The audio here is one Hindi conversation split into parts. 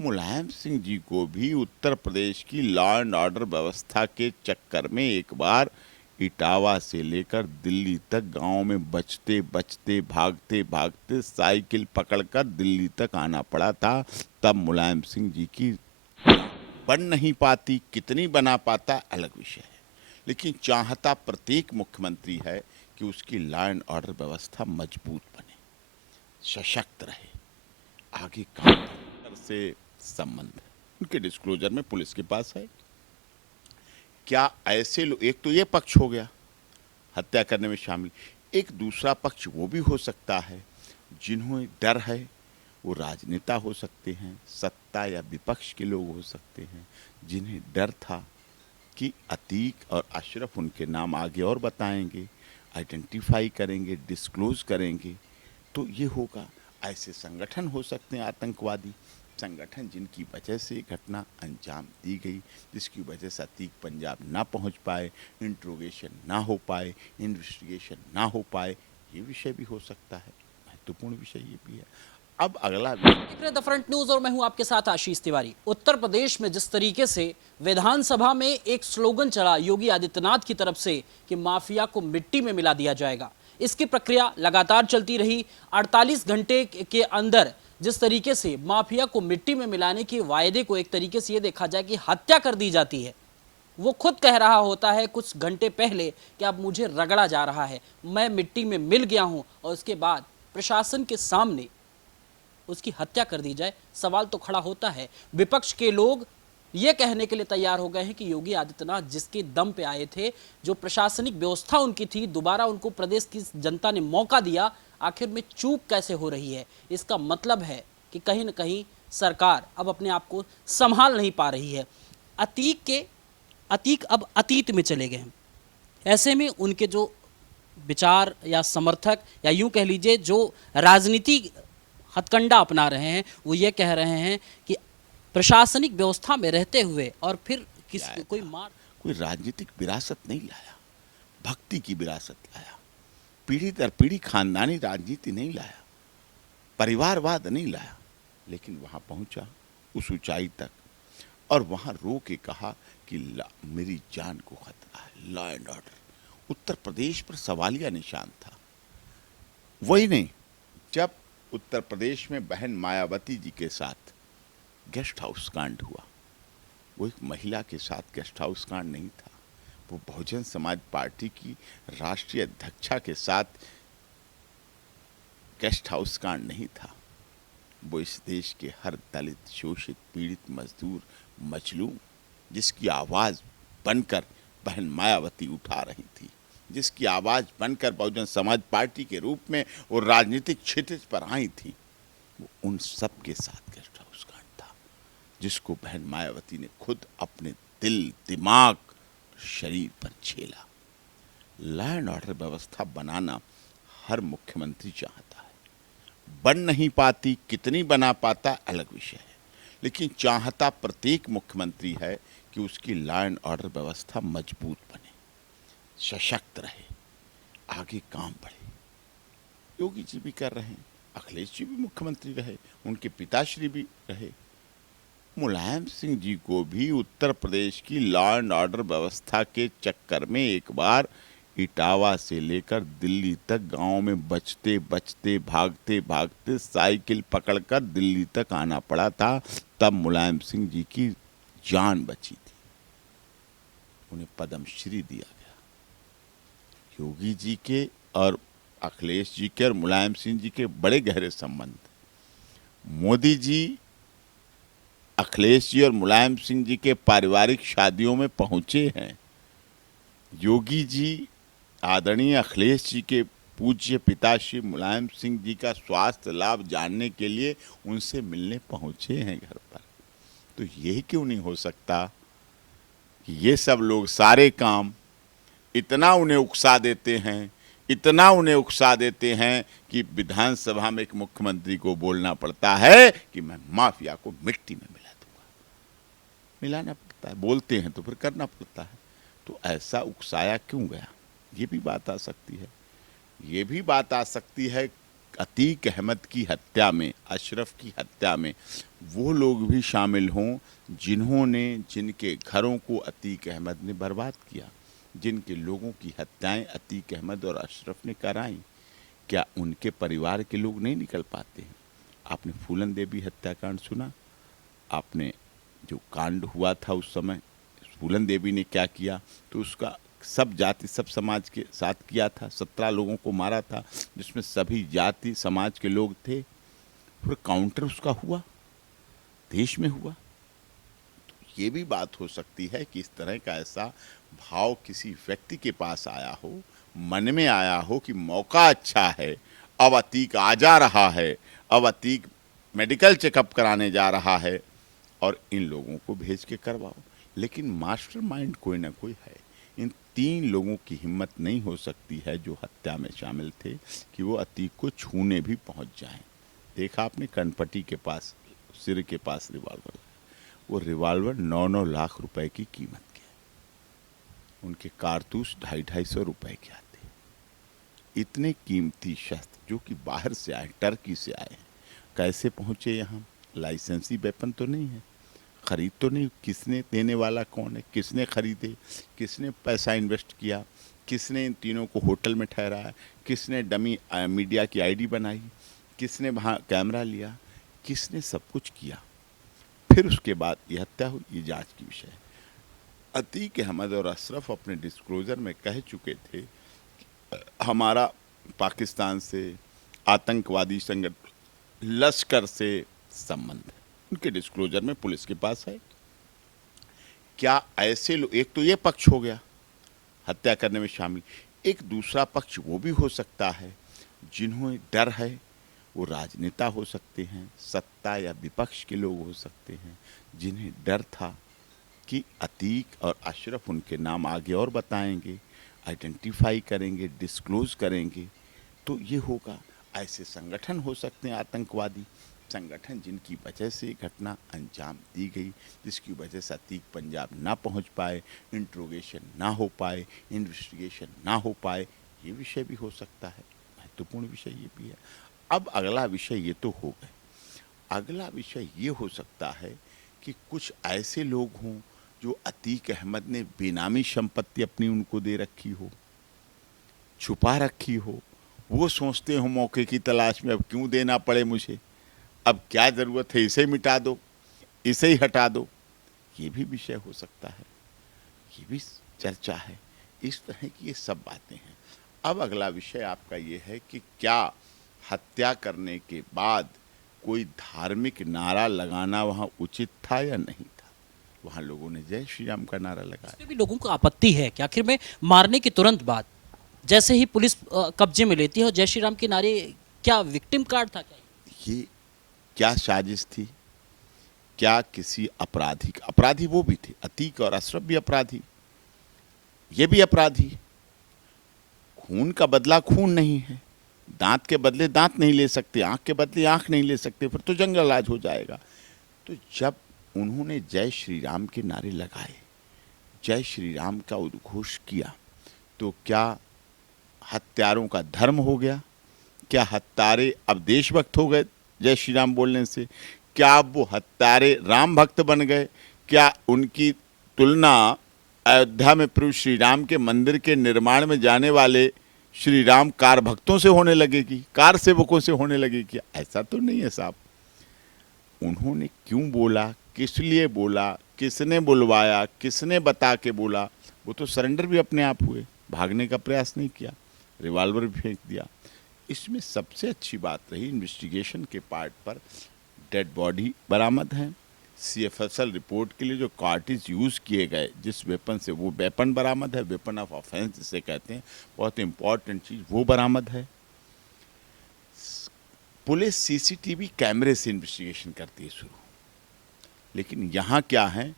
मुलायम सिंह जी को भी उत्तर प्रदेश की लॉ एंड ऑर्डर व्यवस्था के चक्कर में एक बार इटावा से लेकर दिल्ली तक गांव में बचते बचते भागते भागते साइकिल पकड़कर दिल्ली तक आना पड़ा था। तब मुलायम सिंह जी की बन नहीं पाती, कितनी बना पाता अलग विषय है, लेकिन चाहता प्रत्येक मुख्यमंत्री है कि उसकी लॉ एंड ऑर्डर व्यवस्था मजबूत बने, सशक्त रहे, आगे काम से संबंध है। उनके डिस्क्लोजर में पुलिस के पास है। क्या ऐसे लोग, एक तो ये पक्ष हो गया हत्या करने में शामिल, एक दूसरा पक्ष वो भी हो सकता है जिन्होंने डर है, वो राजनेता हो सकते हैं, सत्ता या विपक्ष के लोग हो सकते हैं, जिन्हें डर था कि अतीक और अशरफ उनके नाम आगे और बताएंगे, आइडेंटिफाई करेंगे, डिस्क्लोज करेंगे, तो ये होगा। ऐसे संगठन हो सकते हैं आतंकवादी संगठन जिनकी वजह से घटना अंजाम दी गई, जिसकी वजह से अतीक पंजाब ना पहुंच पाए, इंट्रोगेशन ना हो पाए, इन्वेस्टिगेशन ना हो पाए, ये विषय भी हो सकता है। महत्वपूर्ण विषय ये भी है। अब अगला देख रहे द फ्रंट न्यूज और मैं हूं आपके साथ आशीष तिवारी। उत्तर प्रदेश में जिस तरीके से विधानसभा में एक स्लोगन चला योगी आदित्यनाथ की तरफ से कि माफिया को मिट्टी में मिला दिया जाएगा, इसकी प्रक्रिया लगातार चलती रही। 48 घंटे के अंदर जिस तरीके से माफिया को मिट्टी में मिलाने के वायदे को एक तरीके से यह देखा जाए कि हत्या कर दी जाती है, वो खुद कह रहा होता है कुछ घंटे पहले कि अब मुझे रगड़ा जा रहा है, मैं मिट्टी में मिल गया हूं, और उसके बाद प्रशासन के सामने उसकी हत्या कर दी जाए। सवाल तो खड़ा होता है। विपक्ष के लोग यह कहने के लिए तैयार हो गए हैं कि योगी आदित्यनाथ जिसके दम पे आए थे, जो प्रशासनिक व्यवस्था उनकी थी, दोबारा उनको प्रदेश की जनता ने मौका दिया, आखिर में चूक कैसे हो रही है। इसका मतलब है कि कहीं ना कहीं सरकार अब अपने आप को संभाल नहीं पा रही है। अतीक अब अतीत में चले गए हैं। ऐसे में उनके जो विचार या समर्थक या यूं कह लीजिए जो राजनीति हथकंडा अपना रहे हैं, वो ये कह रहे हैं कि प्रशासनिक व्यवस्था में रहते हुए और फिर किसी कोई मार, कोई राजनीतिक विरासत नहीं लाया, भक्ति की विरासत लाया, पीढ़ी दर पीढ़ी खानदानी राजनीति नहीं लाया, परिवारवाद नहीं लाया, लेकिन वहां पहुंचा उस ऊंचाई तक और वहां रो के कहा कि मेरी जान को खतरा है, law and order. Uttar Pradesh पर सवालिया निशान था। वही नहीं, जब उत्तर प्रदेश में बहन मायावती जी के साथ गेस्ट हाउस कांड हुआ, वो एक महिला के साथ गेस्ट हाउस कांड नहीं था, वो बहुजन समाज पार्टी की राष्ट्रीय अध्यक्षा के साथ गेस्ट हाउस कांड नहीं था। वो इस देश के हर दलित, शोषित, पीड़ित, मजदूर, मजलूम, जिसकी आवाज बनकर बहन मायावती उठा रही थी, जिसकी आवाज बनकर बहुजन समाज पार्टी के रूप में वो राजनीतिक क्षितिज पर आई थी, वो उन सब के साथ गेस्ट हाउस कांड था, जिसको बहन मायावती ने खुद अपने दिल, दिमाग, शरीर पर झेला। लॉ एंड ऑर्डर व्यवस्था बनाना हर मुख्यमंत्री चाहता है, बन नहीं पाती, कितनी बना पाता अलग विषय है, लेकिन चाहता प्रत्येक मुख्यमंत्री है कि उसकी लॉ एंड ऑर्डर व्यवस्था मजबूत बने, सशक्त रहे, आगे काम बढ़े। योगी जी भी कर रहे हैं, अखिलेश जी भी मुख्यमंत्री रहे, उनके पिताश्री भी रहे। मुलायम सिंह जी को भी उत्तर प्रदेश की लॉ एंड ऑर्डर व्यवस्था के चक्कर में एक बार इटावा से लेकर दिल्ली तक गांव में बचते बचते भागते भागते साइकिल पकड़कर दिल्ली तक आना पड़ा था। तब मुलायम सिंह जी की जान बची थी, उन्हें पद्मश्री दिया गया। योगी जी के और अखिलेश जी के और मुलायम सिंह जी के बड़े गहरे संबंध। मोदी जी अखिलेश जी और मुलायम सिंह जी के पारिवारिक शादियों में पहुंचे हैं। योगी जी आदरणीय अखिलेश जी के पूज्य पिता श्री मुलायम सिंह जी का स्वास्थ्य लाभ जानने के लिए उनसे मिलने पहुंचे हैं घर पर। तो यही क्यों नहीं हो सकता कि ये सब लोग सारे काम इतना उन्हें उकसा देते हैं, इतना उन्हें उकसा देते हैं कि विधानसभा में एक मुख्यमंत्री को बोलना पड़ता है कि मैं माफिया को मिट्टी में मिला दूंगा। मिलाना पड़ता है, बोलते हैं तो फिर करना पड़ता है। तो ऐसा उकसाया क्यों गया, ये भी बात आ सकती है। ये भी बात आ सकती है अतीक अहमद की हत्या में, अशरफ की हत्या में वो लोग भी शामिल हों जिनके घरों को अतीक अहमद ने बर्बाद किया, जिनके लोगों की हत्याएं अतीक अहमद और अशरफ ने कराई। क्या उनके परिवार के लोग नहीं निकल पाते हैं? आपने फूलन देवी हत्याकांड सुना? आपने जो कांड हुआ था उस समय फूलन देवी ने क्या किया, तो उसका सब जाति सब समाज के साथ किया था। 17 लोगों को मारा था जिसमें सभी जाति समाज के लोग थे। फिर काउंटर उसका हुआ, देश में हुआ। तो ये भी बात हो सकती है कि इस तरह का ऐसा भाव किसी व्यक्ति के पास आया हो, मन में आया हो कि मौका अच्छा है, अब अतीक आ जा रहा है, अब अतीक मेडिकल चेकअप कराने जा रहा है और इन लोगों को भेज के करवाओ। लेकिन मास्टरमाइंड कोई ना कोई है। इन 3 लोगों की हिम्मत नहीं हो सकती है जो हत्या में शामिल थे कि वो अतीक को छूने भी पहुंच जाएं। देखा आपने कनपट्टी के पास, सिर के पास रिवॉल्वर, वो रिवॉल्वर 9-9 लाख रुपए की कीमत के, उनके कारतूस 250-250 रुपए के आते। इतने कीमती शस्त्र जो कि बाहर से आए, टर्की से आए हैं, कैसे पहुंचे यहाँ? लाइसेंसी वेपन तो नहीं है, खरीद तो नहीं, किसने देने वाला कौन है, किसने खरीदे, किसने पैसा इन्वेस्ट किया, किसने इन तीनों को होटल में ठहराया, किसने डमी मीडिया की आईडी बनाई, किसने वहाँ कैमरा लिया, किसने सब कुछ किया। फिर उसके बाद ये हत्या हुई, ये जांच की विषय है। अतीक अहमद और अशरफ अपने डिस्क्लोजर में कह चुके थे कि हमारा पाकिस्तान से, आतंकवादी संगठन लश्कर से संबंध है। उनके डिस्क्लोजर में पुलिस के पास है। क्या ऐसे लोग, एक तो ये पक्ष हो गया हत्या करने में शामिल, एक दूसरा पक्ष वो भी हो सकता है जिन्हें डर है, वो राजनेता हो सकते हैं, सत्ता या विपक्ष के लोग हो सकते हैं, जिन्हें डर था कि अतीक और अशरफ उनके नाम आगे और बताएंगे, आइडेंटिफाई करेंगे, डिस्क्लोज करेंगे, तो ये होगा। ऐसे संगठन हो सकते हैं, आतंकवादी संगठन, जिनकी वजह से घटना अंजाम दी गई, जिसकी वजह से अतीक पंजाब ना पहुंच पाए, इंट्रोगेशन ना हो पाए, इन्वेस्टिगेशन ना हो पाए। ये विषय भी हो सकता है, महत्वपूर्ण विषय ये भी है। अब अगला विषय ये तो हो गए, अगला विषय ये हो सकता है कि कुछ ऐसे लोग हों जो अतीक अहमद ने बेनामी संपत्ति अपनी उनको दे रखी हो, छुपा रखी हो, वो सोचते हो मौके की तलाश में अब क्यों देना पड़े मुझे, अब क्या ज़रूरत है, इसे मिटा दो, इसे ही हटा दो। ये भी विषय हो सकता है, ये भी चर्चा है। इस तरह की ये सब बातें हैं। अब अगला विषय आपका ये है कि क्या हत्या करने के बाद कोई धार्मिक नारा लगाना वहाँ उचित था या नहीं था? वहाँ लोगों ने जय श्री राम का नारा लगाया। इसमें भी लोगों को आपत्ति है कि आखिर में मारने के तुरंत बाद जैसे ही पुलिस कब्जे में लेती है और जय श्री राम के नारे, क्या विक्टिम कार्ड था क्या? ये क्या साजिश थी? क्या किसी अपराधी वो भी थे, अतीक और अशरफ भी अपराधी, ये भी अपराधी। खून का बदला खून नहीं है, दांत के बदले दांत नहीं ले सकते, आंख के बदले आंख नहीं ले सकते, फिर तो जंगल राज हो जाएगा। तो जब उन्होंने जय श्री राम के नारे लगाए, जय श्री राम का उद्घोष किया, तो क्या हत्यारों का धर्म हो गया? क्या हत्यारे अब देशभक्त हो गए जय श्री राम बोलने से? क्या अब वो हत्यारे राम भक्त बन गए? क्या उनकी तुलना अयोध्या में प्रभु श्री राम के मंदिर के निर्माण में जाने वाले श्री राम कार भक्तों से होने लगेगी, कार सेवकों से होने लगेगी? ऐसा तो नहीं है साहब। उन्होंने क्यों बोला, किस लिए बोला, किसने बुलवाया, किसने बता के बोला? वो तो सरेंडर भी अपने आप हुए, भागने का प्रयास नहीं किया, रिवॉल्वर भी फेंक दिया। इसमें सबसे अच्छी बात रही, इन्वेस्टिगेशन के पार्ट पर डेड बॉडी बरामद है, CFSL रिपोर्ट के लिए जो कार्टिज यूज़ किए गए जिस वेपन से, वो वेपन बरामद है, वेपन ऑफ ऑफेंस जिसे कहते हैं, बहुत इंपॉर्टेंट चीज़ वो बरामद है। पुलिस CCTV कैमरे से इन्वेस्टिगेशन करती है शुरू, लेकिन यहाँ क्या है,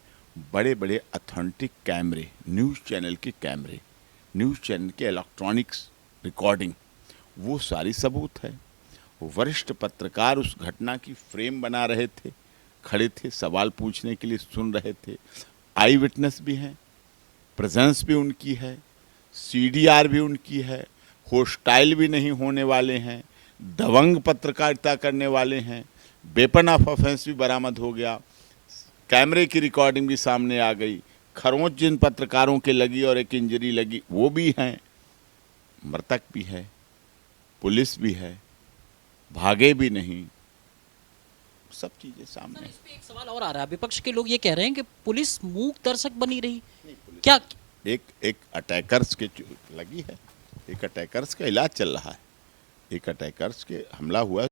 बड़े बड़े अथेंटिक कैमरे, न्यूज़ चैनल के कैमरे, न्यूज़ चैनल के इलेक्ट्रॉनिक्स रिकॉर्डिंग, वो सारी सबूत है। वरिष्ठ पत्रकार उस घटना की फ्रेम बना रहे थे, खड़े थे, सवाल पूछने के लिए सुन रहे थे, आई विटनेस भी हैं, प्रेजेंस भी उनकी है, CDR भी उनकी है, होस्टाइल भी नहीं होने वाले हैं, दबंग पत्रकारिता करने वाले हैं। वेपन ऑफ ऑफेंस भी बरामद हो गया, कैमरे की रिकॉर्डिंग भी सामने आ गई। खरोंच जिन पत्रकारों के लगी और एक इंजरी लगी वो भी हैं, मृतक भी है, पुलिस भी है, भागे भी नहीं, सब चीजें सामने। इस पे एक सवाल और आ रहा है, विपक्ष के लोग ये कह रहे हैं कि पुलिस मूक दर्शक बनी रही, क्या एक अटैकर्स के लगी है, एक अटैकर्स का इलाज चल रहा है, एक अटैकर्स के हमला हुआ।